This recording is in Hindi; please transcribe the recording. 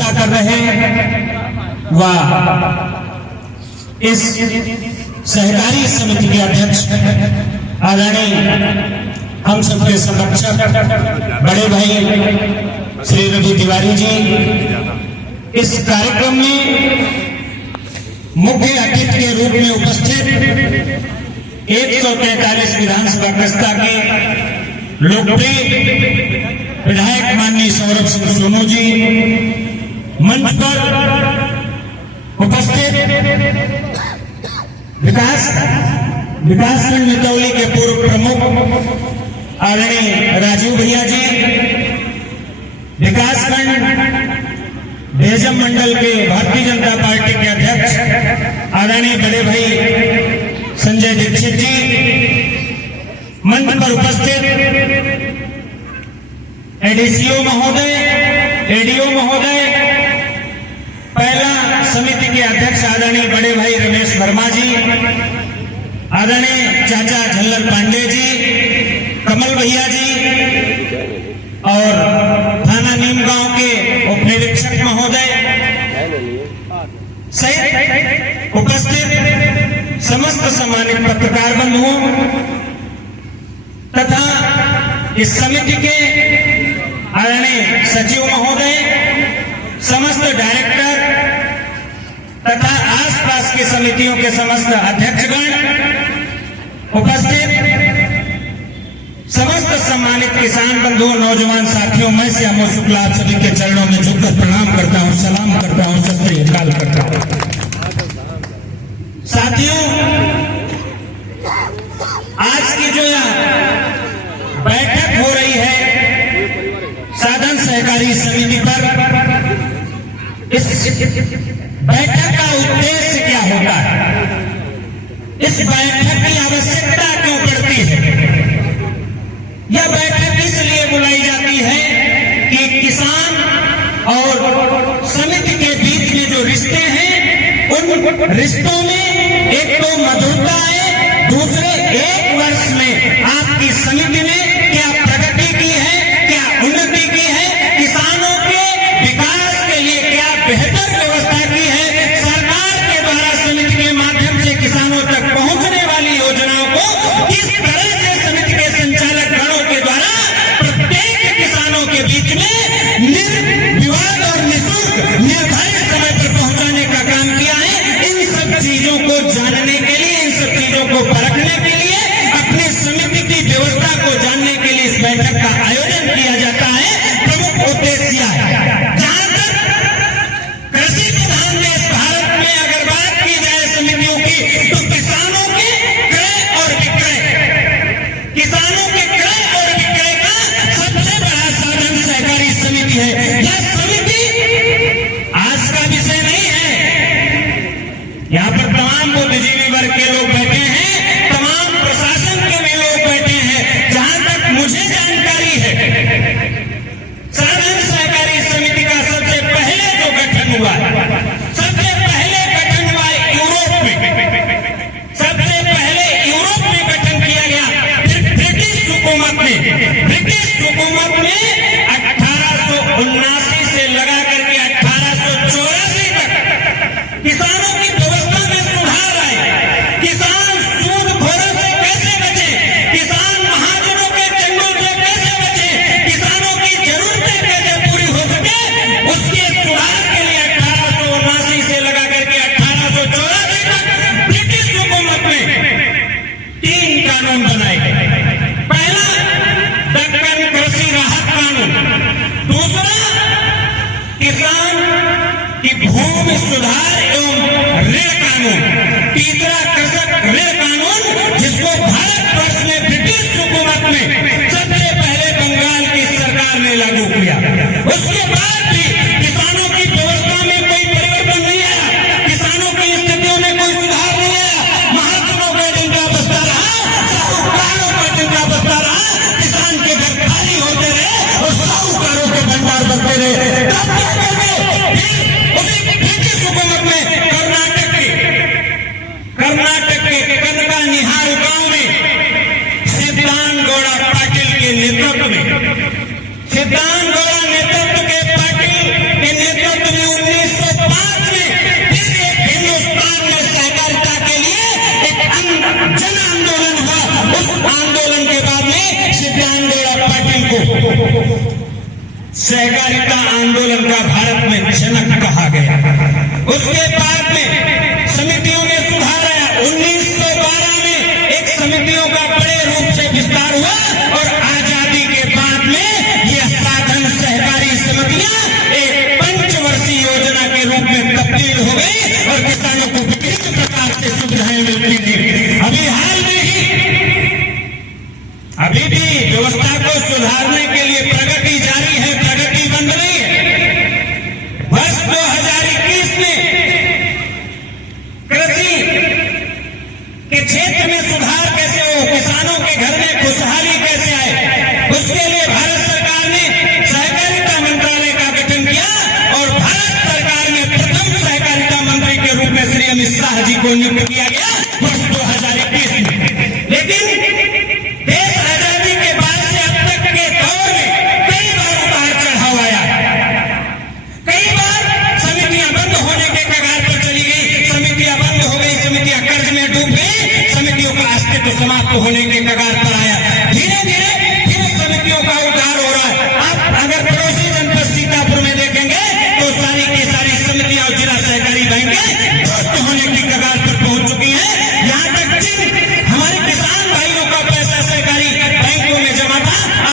अध्यक्षता कर रहे व इस सहकारी समिति के अध्यक्ष आदरणीय हम सबके संरक्षक बड़े भाई श्री रवि तिवारी जी इस कार्यक्रम में मुख्य अतिथि के रूप में उपस्थित 143 विधानसभा कस्ता के लोकप्रिय विधायक माननीय सौरभ सिंह सोनू जी, मंच पर उपस्थित विकासखंड मितौली के पूर्व प्रमुख आदरणीय राजीव भैया जी, विकासखंड भेजम मंडल के भारतीय जनता पार्टी के अध्यक्ष आदरणीय बड़े भाई संजय दीक्षित जी, मंच पर उपस्थित एडीसीओ महोदय, एडीओ महोदय, पहला समिति के अध्यक्ष आदरणीय बड़े भाई रमेश वर्मा जी, आदरणीय चाचा झल्लर पांडे जी, कमल भैया जी और थाना नीमगांव के उप निरीक्षक महोदय सहित उपस्थित समस्त सम्मानित पत्रकार बंधुओं तथा इस समिति के आदरणीय सचिव महोदय, समस्त डायरेक्टर तथा आसपास की समितियों के समस्त अध्यक्षगण, उपस्थित समस्त सम्मानित किसान बंधुओं, नौजवान साथियों, मैं श्यामो शुक्ला आप सभी के चरणों में झुककर प्रणाम करता हूं, सलाम करता हूं, सत श्री अकाल करता हूं। साथियों, आज की जो यह बैठक हो रही है साधन सहकारी समिति पर, इस बैठक का उद्देश्य क्या होता है, इस बैठक की आवश्यकता क्यों पड़ती है? यह बैठक इसलिए बुलाई जाती है कि किसान और समिति के बीच में जो रिश्ते हैं उन रिश्तों में एक तो मधुरता है, दूसरे 1 वर्ष में आपकी समिति ने क्या प्रगति की है, क्या उन्नति की है, किसानों के विकास के लिए क्या बेहतर व्यवस्था की है, सरकार के द्वारा समिति के माध्यम से किसानों तक पहुंचने वाली योजनाओं को किस तरह से समिति के संचालक गणों के द्वारा प्रत्येक किसानों के बीच में निर्विवाद और निःशुल्क निर्धारित समय पर पहुंचाने का काम किया है। इन सब चीजों को जानने के लिए, इन सब चीजों को परखने के लिए, अपनी समिति की व्यवस्था को जानने के लिए इस बैठक का आयोजन किया जाता है। प्रमुख उद्देश्य है, जहां तक कृषि प्रधान देश भारत में अगर बात की जाए समितियों की, तो किसानों के क्रय और विक्रय, किसानों के क्रय और विक्रय का सबसे बड़ा साधन सहकारी समिति है। यह समिति आज का विषय नहीं है, यहाँ पर तमाम बुद्धिजीवी वर्ग के लोग बैठे हैं, तमाम प्रशासन के भी लोग बैठे हैं। जहां तक मुझे जानकारी है, साधन सहकारी समिति का सबसे पहले जो गठन हुआ, सबसे पहले गठन हुआ यूरोप में, सबसे पहले यूरोप में गठन किया गया। फिर ब्रिटिश हुकूमत में 1879 से लगा करके 1884 तक किसानों की व्यवस्था में सुधार आए। किसान सूदखोरों से कैसे बचे, किसान महाजनों के चंगुल से कैसे बचे, किसानों की जरूरतें कैसे पूरी हो सके, उसके सुधार के लिए 1879 से लगा करके 1884 तक ब्रिटिश हुकूमत में 3 कानून बनाए गए। पहला दक्कन कृषि राहत कानून, दूसरा किसान की भूमि सुधार एवं ऋण कानून, तीसरा कृषक ऋण कानून, जिसको भारतवर्ष में ब्रिटिश हुकूमत में सबसे पहले बंगाल की सरकार ने लागू किया। उसके बाद भी किसानों की व्यवस्था में कोई परिवर्तन नहीं आया, किसानों की स्थितियों में कोई सुधार नहीं आया। महाजनों का डंका बसता रहा, साहूकारों का डंका बसता रहा, किसान के घर खाली होते रहे और साहूकारों के भंडार बनते रहे। तब क्या करके उसी ब्रिटिश हुकूमत में कर्नाटक के कनका निहार गांव में सिद्धांत गौड़ा पाटिल के नेतृत्व में, सिद्धांत गौड़ा नेतृत्व के तब्दील हो गई और किसानों को विभिन्न प्रकार से सुविधाएं मिलती थी। अभी हाल में ही अभी भी व्यवस्था को सुधारने के लिए प्रगति जारी है, प्रगति बन रही है। वर्ष 2021 में कृषि के क्षेत्र में सुधार कैसे हो, किसानों के घर में खुशहाली कैसे आए, उसके लिए भारत सरकार ने सहकारिता मंत्रालय का गठन किया और भारत सरकार में प्रथम सहकारिता मंत्री के रूप में श्री अमित शाह जी को नियुक्त किया गया वर्ष 2021 में। लेकिन देश आजादी के बाद से अब तक के दौर में कई बार उतार चढ़ाव आया, कई बार समितियां बंद होने के कगार पर चली गई, समितियां बंद हो गई, समितियां कर्ज में डूब गई, समितियों का अस्तित्व समाप्त होने के कगार पर आया। धीरे धीरे